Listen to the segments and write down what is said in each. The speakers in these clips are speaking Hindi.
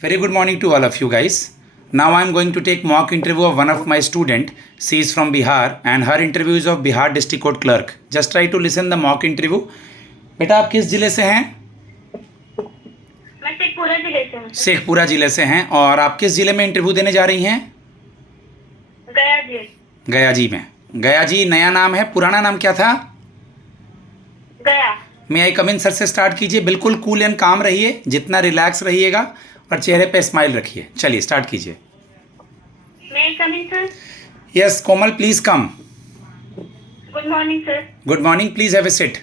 Very good morning to all of you guys. Now I am going to take mock interview of one of my student. She is from Bihar and her interview is of Bihar District Court Clerk. Just try to listen the mock interview. बेटा आप किस जिले से हैं? मैं शेखपुरा जिले से हूँ। शेखपुरा जिले से हैं और आप किस जिले में इंटरव्यू देने जा रही हैं? गया जी। गया जी में। गया जी नया नाम है, पुराना नाम क्या था? गया। मैं आई कम इन सर से स्टार्ट कीजिए। बिल्कुल कूल एंड काम रहिए, जितना रिलैक्स रहिएगा और चेहरे पे स्माइल रखिए। चलिए स्टार्ट कीजिए। May I come in sir? Yes Komal please come. Good morning sir. Good morning, please have a seat.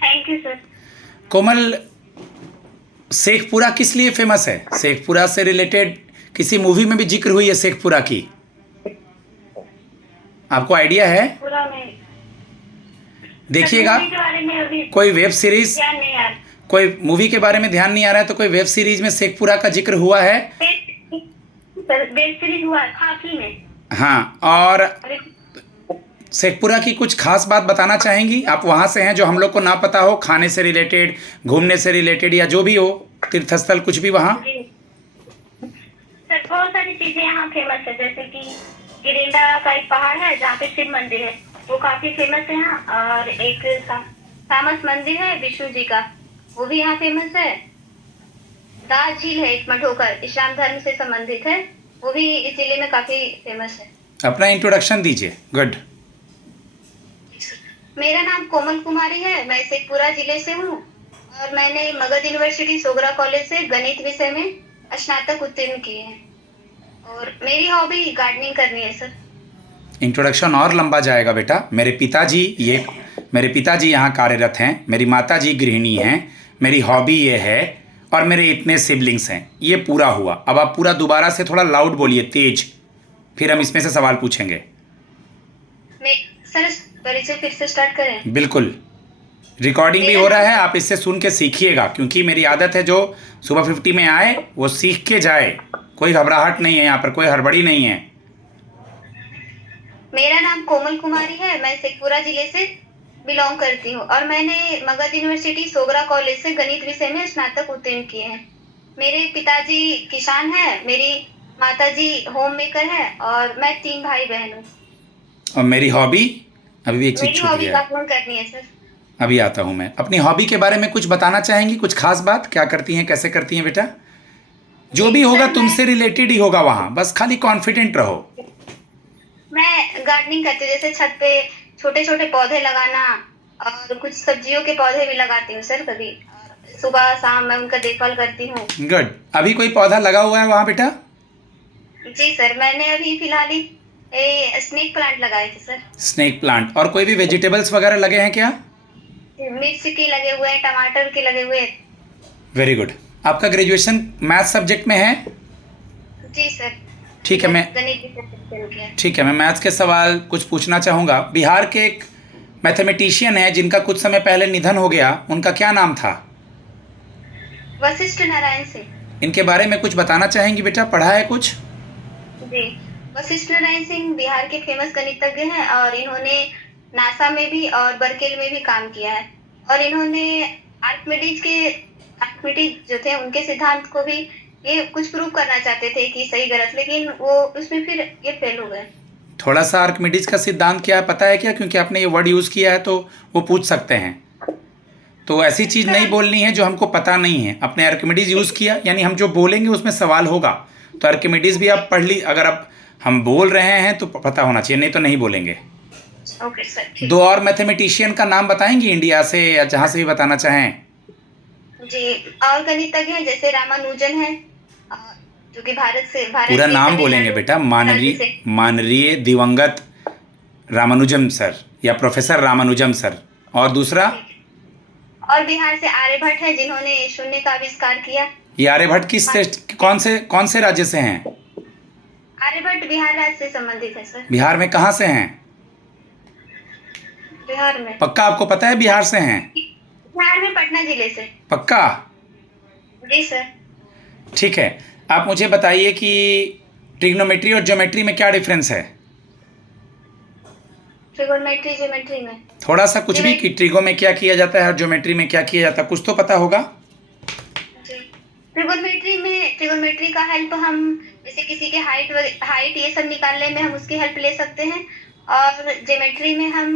Thank you sir. Komal, Shekhpura किस लिए फेमस है? शेखपुरा से रिलेटेड किसी मूवी में भी जिक्र हुई है शेखपुरा की, आपको आइडिया है? पूरा में देखिएगा, मूवी के बारे में अभी कोई वेब सीरीज, ध्यान नहीं आ रहा। कोई मूवी के बारे में ध्यान नहीं आ रहा है तो कोई वेब सीरीज में शेखपुरा का जिक्र हुआ है? सर वेब सीरीज हुआ खाकी में। हाँ, और अरे शेखपुरा की कुछ खास बात बताना चाहेंगी? आप वहाँ से हैं जो हम लोग को ना पता हो, खाने से रिलेटेड, घूमने से रिलेटेड या जो भी हो, तीर्थस्थल कुछ भी वहाँ? जी सर, बहुत सारी चीजें यहाँ फेमस है, जैसे कि गिरिंडा का एक पहाड़ है जहाँ पे शिव मंदिर है, वो काफी फेमस है यहाँ। और एक तामस मंदिर है विष्णु जी का, वो भी यहाँ फेमस है। दाल झील है एक मठोकर, इस्लाम धर्म से संबंधित है, वो भी इस जिले में काफी फेमस है। अपना इंट्रोडक्शन दीजिए। गुड। मेरा नाम कोमल कुमारी है, मैं शेखपुरा जिले से हूँ और मैंने मगध यूनिवर्सिटी सोगरा कॉलेज से गणित विषय में स्नातक उत्तीर्ण किए हैं और मेरी हॉबी गार्डनिंग करनी है सर। इंट्रोडक्शन और लंबा जाएगा बेटा। मेरे पिताजी यहाँ कार्यरत हैं, मेरी माताजी गृहिणी हैं, मेरी हॉबी ये है और मेरे इतने सिबलिंग्स हैं। ये पूरा हुआ। अब आप पूरा दोबारा से थोड़ा लाउड बोलिए, तेज, फिर हम इसमें से सवाल पूछेंगे। मैं सर परिचय फिर से स्टार्ट करें? बिल्कुल, रिकॉर्डिंग भी हो रहा है, आप इससे सुन के सीखिएगा, क्योंकि मेरी आदत है जो सुबह 50 में आए वो सीख के जाए। कोई घबराहट नहीं है यहाँ पर, कोई हड़बड़ी नहीं है। मेरा नाम कोमल कुमारी है, मैं शेखपुरा जिले से बिलोंग करती हूँ और मैंने मगध यूनिवर्सिटी सोगरा कॉलेज से गणित विषय में स्नातक उत्तीर्ण किए हैं। मेरे पिताजी किसान हैं, मेरी माताजी होम मेकर है और मैं 3 भाई बहन हूँ। और मेरी हॉबी, अभी भी एक चीज़ मेरी छूट हॉबी गया है, गार्डनिंग करनी है सर। अभी आता हूँ मैं। अपनी हॉबी के बारे में कुछ बताना चाहेंगी? कुछ खास बात, क्या करती हैं, कैसे करती हैं बेटा? जो भी होगा तुमसे रिलेटेड ही होगा वहाँ, बस खाली कॉन्फिडेंट रहो। मैं गार्डनिंग करती हूँ, जैसे छत पे छोटे छोटे पौधे लगाना और कुछ सब्जियों के पौधे भी लगाती हूँ सर कभी, और सुबह शाम मैं उनका देखभाल करती हूँ। गुड। अभी कोई पौधा लगा हुआ है वहाँ बेटा? जी सर, मैंने अभी फिलहाल ही स्नेक प्लांट लगाए थे सर। Snake plant. और कोई भी वेजिटेबल्स वगैरह लगे हैं क्या? मिर्च के लगे हुए हैं, टमाटर के लगे हुए हैं। Very good. आपका ग्रेजुएशन मैथ सब्जेक्ट में है? जी सर। ठीक है, मैं गणित विषय से उत्तीर्ण किया। ठीक है, मैं मैथ्स के सवाल कुछ पूछना चाहूँगा। बिहार के एक मैथमेटिशियन है जिनका कुछ समय पहले निधन हो गया, उनका क्या नाम था? वशिष्ठ नारायण सिंह। इनके बारे में कुछ बताना चाहेंगी बेटा? पढ़ा है कुछ? जी, वशिष्ठ नारायण सिंह बिहार के फेमस गणितज्ञ हैं और इन्होंने नासा में भी और बर्केल में भी काम किया है और इन्होंने आर्किमिडीज जो थे उनके सिद्धांत को भी ये कुछ प्रूव करना चाहते थे कि सही गलत, लेकिन वो उसमें फिर ये फेल हो गए। थोड़ा सा आर्किमिडीज का सिद्धांत क्या है पता है क्या? क्योंकि आपने ये वर्ड यूज़ किया है तो वो पूछ सकते हैं। तो ऐसी चीज़ नहीं बोलनी है जो हमको पता नहीं है। अपने आर्किमिडीज यूज़ किया, यानी हम जो बोलेंगे उसमें सवाल होगा। तो आर्किमिडीज भी आप पढ़ ली, अगर आप हम बोल रहे हैं तो पता होना चाहिए, नहीं तो नहीं बोलेंगे। Okay sir. 2 और मैथमेटिशियन का नाम बताएंगी इंडिया से या जहाँ से भी बताना चाहें? जी, और गणितज्ञ हैं जैसे रामानुजन है, जो कि भारत पूरा के नाम बोलेंगे तमिलनाडु बेटा। राज्य से। माननीय दिवंगत रामानुजम सर या प्रोफेसर रामानुजम सर। और दूसरा? और बिहार से आर्यभट्ट है जिन्होंने शून्य का आविष्कार किया। ये आर्यभट्ट किस कौन से राज्य से हैं? आर्यभट्ट बिहार राज्य से संबंधित है सर। बिहार में कहाँ से हैं? बिहार में पक्का आपको पता है बिहार से हैं? बिहार में पटना जिले से। पक्का? जी सर। ठीक है, आप मुझे बताइए कि ट्रिग्नोमेट्री और ज्योमेट्री में क्या डिफरेंस है? ट्रिगोनोमेट्री ज्योमेट्री में थोड़ा सा कुछ भी, कि ट्रिगो में क्या किया जाता है और ज्योमेट्री में क्या किया जाता है, कुछ तो पता होगा। जी ट्रिगोनोमेट्री का हेल्प हम जैसे किसी के हाइट ये सब निकालने में हम उसकी हेल्प ले सकते हैं। और ज्योमेट्री में हम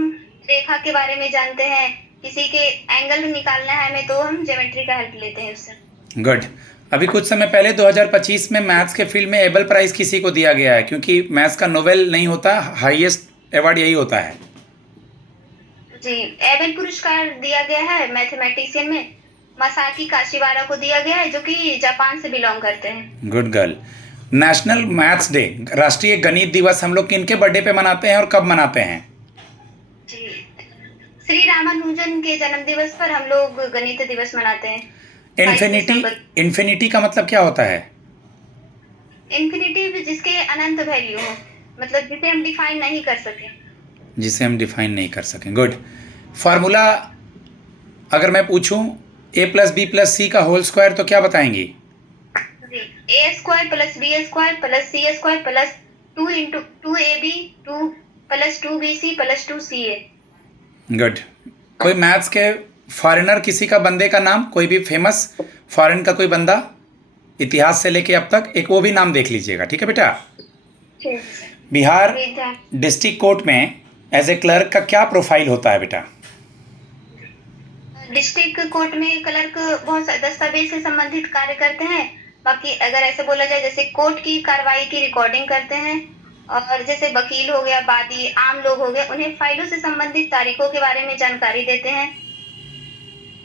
रेखा के बारे में जानते हैं, किसी के एंगल निकालना है हमें तो हम ज्योमेट्री का हेल्प लेते हैं उससे। गुड। अभी कुछ समय पहले 2025 में मैथ्स के फील्ड में एबल प्राइज़ किसी को दिया गया है, क्योंकि मैथ्स का नोबेल नहीं होता, हाईएस्ट अवार्ड यही होता है। जी, एबल पुरस्कार दिया गया है मैथमेटिशियन में मासाकी काशिवारा को दिया गया है, जो कि जापान से बिलोंग करते हैं। Good girl. National maths day, राष्ट्रीय गणित दिवस हम लोग किनके बर्थडे पे मनाते हैं और कब मनाते हैं? जी, श्री रामानुजन के जन्म दिवस पर हम लोग गणित दिवस मनाते हैं। 22 दिसंबर। इन्फिनिटी का मतलब क्या होता है? इन्फिनिटी जिसके अनंत वैल्यू हो, मतलब जिसे हम डिफाइन नहीं कर सके। जिसे हम डिफाइन नहीं कर सकें। गुड। फार्मूला अगर मैं पूछूं a+b+c का होल स्क्वायर तो क्या बताएंगी? जी, a² + b² + c² + 2 × 2ab 2 + 2bc + 2ca। Good. कोई मैथ्स के फॉरेनर किसी का बंदे का नाम, कोई भी फेमस फॉरेन का कोई बंदा इतिहास से लेके अब तक, एक वो भी नाम देख लीजिएगा, ठीक है बेटा? बिहार डिस्ट्रिक्ट कोर्ट में एज ए क्लर्क का क्या प्रोफाइल होता है बेटा? डिस्ट्रिक्ट कोर्ट में क्लर्क बहुत दस्तावेज से संबंधित कार्य करते हैं। बाकी अगर ऐसे बोला जाए, जैसे कोर्ट की कार्रवाई की रिकॉर्डिंग करते हैं, और जैसे वकील हो गया, वादी, आम लोग हो गए, उन्हें फाइलों से संबंधित तारीखों के बारे में जानकारी देते हैं।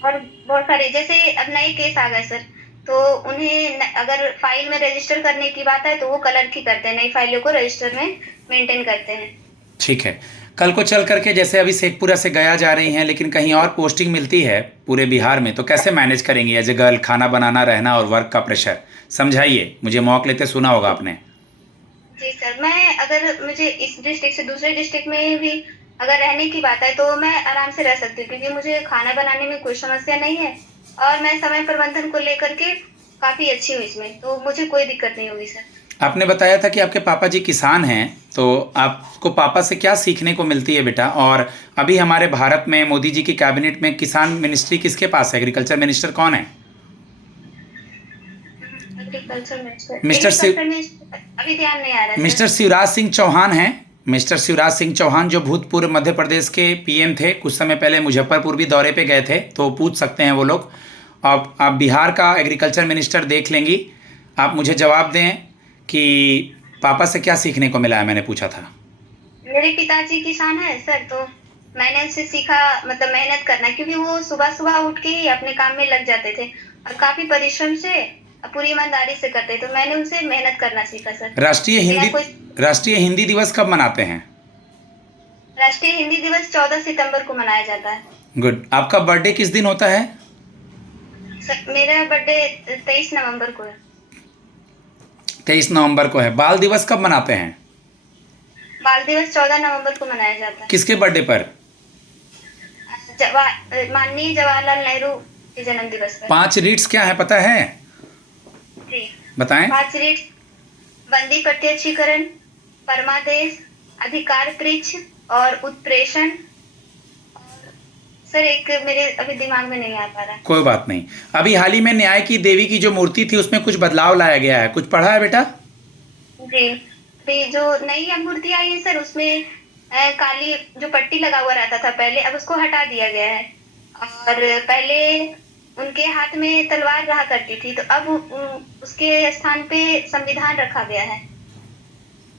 और बहुत सारे जैसे अब नए केस आ गए सर, तो उन्हें अगर फाइल में रजिस्टर करने की बात है तो वो क्लर्क ही करते हैं, नई फाइलों को रजिस्टर में मेंटेन करते हैं। ठीक है। कल को चल करके जैसे अभी शेखपुरा से गया जा रही हैं, लेकिन कहीं और पोस्टिंग मिलती है पूरे बिहार में, तो कैसे मैनेज करेंगी एज ए गर्ल? खाना बनाना, रहना और वर्क का प्रेशर, समझाइए मुझे। मौका लेते सुना होगा आपने। जी सर, मैं अगर मुझे इस डिस्ट्रिक्ट से दूसरे डिस्ट्रिक्ट में भी अगर रहने की बात है तो मैं आराम से रह सकती हूँ, क्योंकि मुझे खाना बनाने में कोई समस्या नहीं है और मैं समय प्रबंधन को लेकर के काफ़ी अच्छी हूँ इसमें, तो मुझे कोई दिक्कत नहीं होगी सर। आपने बताया था कि आपके पापा जी किसान हैं, तो आपको पापा से क्या सीखने को मिलती है बेटा? और अभी हमारे भारत में मोदी जी की कैबिनेट में किसान मिनिस्ट्री किसके पास है? एग्रीकल्चर मिनिस्टर कौन है? अभी ध्यान नहीं आ रहा है। मिस्टर शिवराज सिंह चौहान हैं। मिस्टर शिवराज सिंह चौहान जो भूतपूर्व मध्य प्रदेश के पीएम थे, कुछ समय पहले मुजफ्फरपुर भी दौरे पे गए थे, तो पूछ सकते हैं वो लोग। आप बिहार का एग्रीकल्चर मिनिस्टर देख लेंगी। आप मुझे जवाब दें कि पापा से क्या सीखने को मिला है, मैंने पूछा था। मेरे पिताजी किसान हैं सर, तो मैंने उनसे सीखा मतलब मेहनत करना, क्योंकि वो सुबह सुबह उठ के ही अपने काम में लग जाते थे और काफी परिश्रम से, पूरी ईमानदारी से करते, तो मैंने उनसे मेहनत करना सीखा सर। राष्ट्रीय हिंदी दिवस कब मनाते हैं? राष्ट्रीय हिंदी दिवस 14 सितंबर को मनाया जाता है। गुड। आपका बर्थडे किस दिन होता है? सर मेरा बर्थडे 23 नवंबर को है। 23 नवंबर को है। बाल दिवस कब मनाते हैं? बाल दिवस 14 नवंबर को मनाया जाता है। किसके बर्थडे पर? माननीय जवाहरलाल नेहरू के जन्म दिवस पर। 5 रीड्स क्या है पता है? जी बताएं। 5 रीड्स: बंदी प्रत्यक्षीकरण, परमादेश, अधिकार पृच्छ और उत्प्रेषण। सर एक मेरे अभी दिमाग में नहीं आ पा रहा। कोई बात नहीं। अभी हाल ही में न्याय की देवी की जो मूर्ति थी उसमें कुछ बदलाव लाया गया है, कुछ पढ़ा है बेटा? जी, अभी जो नई मूर्ति आई है सर, उसमें काली जो पट्टी लगा हुआ रहता था पहले, अब उसको हटा दिया गया है। और पहले उनके हाथ में तलवार रहा करती थी, तो अब उसके स्थान पे संविधान रखा गया है।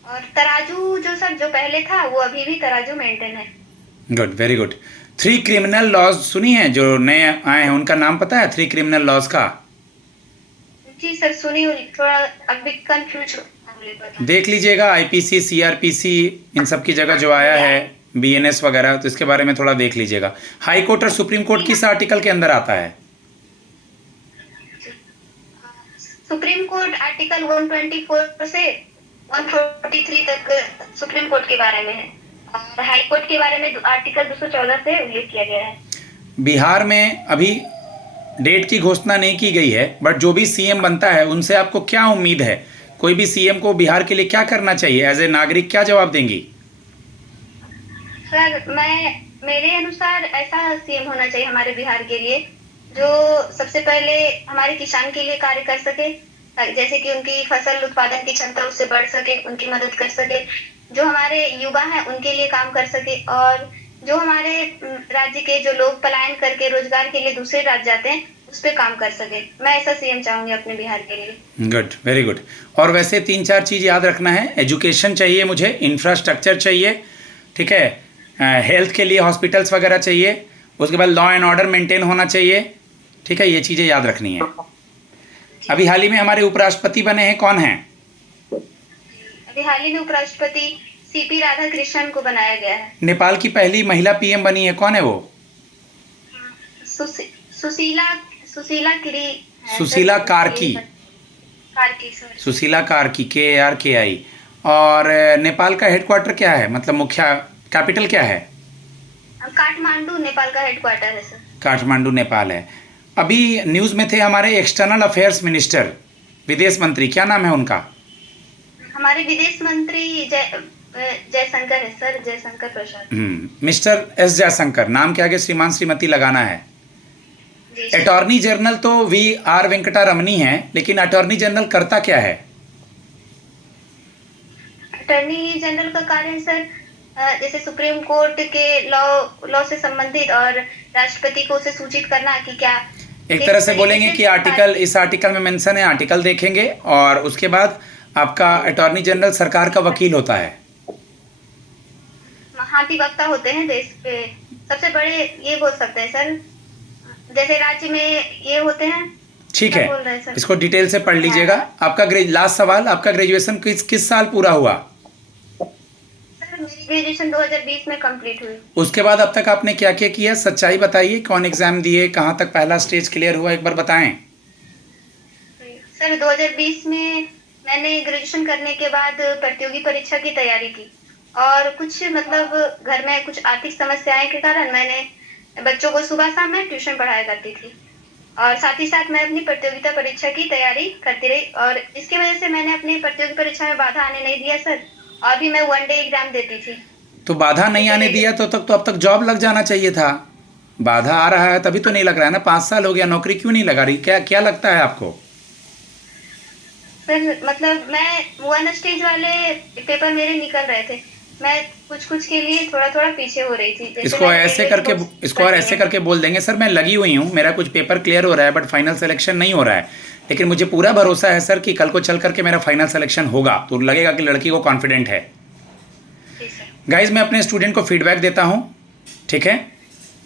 और तराजू जो सर जो पहले था वो अभी भी तराजू मेंटेन है। Good, very good. 3 criminal laws सुनी है जो नए आए हैं, उनका नाम पता है? 3 क्रिमिनल लॉज का? जी सर सुनी हुई, थोड़ा अभी कंफ्यूज देख लीजिएगा। आईपीसी, सीआरपीसी, इन सब की जगह जो आया है, बीएनएस वगैरह, तो इसके बारे में थोड़ा देख लीजिएगा। हाई कोर्ट और सुप्रीम कोर्ट किस आर्टिकल के अंदर आता है? सुप्रीम कोर्ट आर्टिकल 124 से 143 तक सुप्रीम कोर्ट के बारे में है, और हाई कोर्ट के बारे में आर्टिकल 214 से उल्लेख किया गया है। बिहार में अभी डेट की घोषणा नहीं की गई है, बट जो भी सीएम बनता है उनसे आपको क्या उम्मीद है? कोई भी सीएम को बिहार के लिए क्या करना चाहिए? एज ए नागरिक क्या जवाब देंगी? सर मेरे अनुसार ऐसा सीएम होना चाहिए हमारे बिहार के लिए जो सबसे पहले हमारे किसान के लिए कार्य कर सके, जैसे कि उनकी फसल उत्पादन की क्षमता उससे बढ़ सके, उनकी मदद कर सके, जो हमारे युवा हैं उनके लिए काम कर सके, और जो हमारे राज्य के जो लोग पलायन करके रोजगार के लिए दूसरे राज्य जाते हैं उस पर काम कर सके। मैं ऐसा सीएम चाहूंगी अपने बिहार के लिए। Good, very good. और वैसे 3-4 चीज़ याद रखना है। एजुकेशन चाहिए मुझे, इंफ्रास्ट्रक्चर चाहिए, ठीक है, हेल्थ के लिए हॉस्पिटल्स वगैरह चाहिए, उसके बाद लॉ एंड ऑर्डर मेंटेन होना चाहिए, ठीक है, ये चीज़ें याद रखनी है। अभी हाल ही में हमारे उपराष्ट्रपति बने हैं, कौन हैं? अभी हाल ही में उपराष्ट्रपति सीपी राधाकृष्णन को बनाया गया है। नेपाल की पहली महिला पीएम बनी है, कौन है वो? सुशीला सुशीला किरी है, सुशीला कार्की। कार्की सर। सुशीला कार्की, KARKI। और नेपाल का हेडक्वार्टर क्या है, मतलब मुख्य कैपिटल क्या है? काठमांडू नेपाल का हेडक्वार्टर है सर। काठमांडू नेपाल है। अभी न्यूज़ में थे हमारे एक्सटर्नल अफेयर्स मिनिस्टर, विदेश मंत्री, क्या नाम है उनका? हमारे विदेश मंत्री जयशंकर है sir, Jaishankar Prasad. Mister S Jaishankar, नाम के आगे श्रीमान श्रीमती लगाना है। जी सर। अटॉर्नी जनरल तो VR वेंकटरमणी है, लेकिन अटॉर्नी जनरल करता क्या है? अटॉर्नी जनरल का कार्य है सर, जैसे सुप्रीम कोर्ट के लॉ से संबंधित और राष्ट्रपति को उसे सूचित करना कि क्या एक तरह से बोलेंगे कि आर्टिकल, इस आर्टिकल में मेंशन है, आर्टिकल देखेंगे और उसके बाद आपका अटॉर्नी जनरल सरकार का वकील होता है। महाधिवक्ता होते हैं देश पे, सबसे बड़े ये बोल सकते हैं सर, जैसे राज्य में ये होते हैं। ठीक क्या बोल रहे है, हैं सर? इसको डिटेल से पढ़ लीजिएगा। आपका लास्ट सवाल, आपका ग्रेजुएशन किस साल पूरा हुआ? सर मेरी ग्रेजुएशन 2020 में कंप्लीट हुई। उसके बाद अब तक आपने क्या क्या किया, सच्चाई बताइए, कौन एग्जाम दिए, कहाँ तक पहला स्टेज क्लियर हुआ, एक बार बताएं। सर 2020 में मैंने ग्रेजुएशन करने के बाद प्रतियोगी परीक्षा की तैयारी की, और कुछ मतलब घर में कुछ आर्थिक समस्याएं के कारण मैंने बच्चों को सुबह शाम मैं ट्यूशन पढ़ाया करती थी, और साथ ही साथ मैं अपनी प्रतियोगिता परीक्षा की तैयारी करती रही, और इसकी वजह से मैंने अपनी प्रतियोगी परीक्षा में बाधा आने नहीं दिया सर, और भी मैं 1 डे एग्जाम देती थी। तो बाधा नहीं आने दिया तो अब तक जॉब लग जाना चाहिए था। बाधा आ रहा है तभी तो नहीं लग रहा है ना, 5 साल हो गया, नौकरी क्यों नहीं लगा रही, क्या लगता है आपको? सर मतलब मैं 1 स्टेज वाले पेपर मेरे निकल रहे थे, मैं कुछ के लिए थोड़ा पीछे हो रही थी। इसको ऐसे करके बोल देंगे, सर मैं लगी हुई हूँ, मेरा कुछ पेपर क्लियर हो रहा है बट फाइनल सिलेक्शन नहीं हो रहा है, लेकिन मुझे पूरा भरोसा है सर कि कल को चल करके मेरा फाइनल सिलेक्शन होगा। तो लगेगा कि लड़की को कॉन्फिडेंट है। गाइज मैं अपने स्टूडेंट को फीडबैक देता हूँ, ठीक है,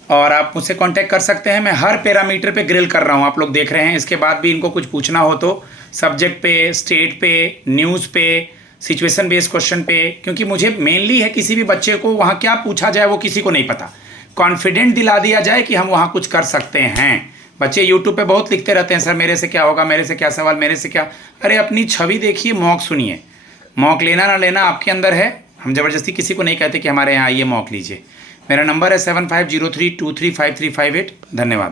और आप मुझसे कांटेक्ट कर सकते हैं। मैं हर पैरामीटर पे ग्रिल कर रहा हूँ, आप लोग देख रहे हैं। इसके बाद भी इनको कुछ पूछना हो तो सब्जेक्ट पे, स्टेट पे, न्यूज़ पे, सिचुएशन बेस्ड क्वेश्चन पे, क्योंकि मुझे मेनली है किसी भी बच्चे को वहाँ क्या पूछा जाए वो किसी को नहीं पता, कॉन्फिडेंट दिला दिया जाए कि हम वहाँ कुछ कर सकते हैं। बच्चे यूट्यूब पे बहुत लिखते रहते हैं, सर मेरे से क्या होगा, मेरे से क्या सवाल, मेरे से क्या। अरे अपनी छवि देखिए, मॉक सुनिए। मॉक लेना ना लेना आपके अंदर है, हम ज़बरदस्ती किसी को नहीं कहते कि हमारे यहाँ आइए मॉक लीजिए। मेरा नंबर है 7503235358। धन्यवाद।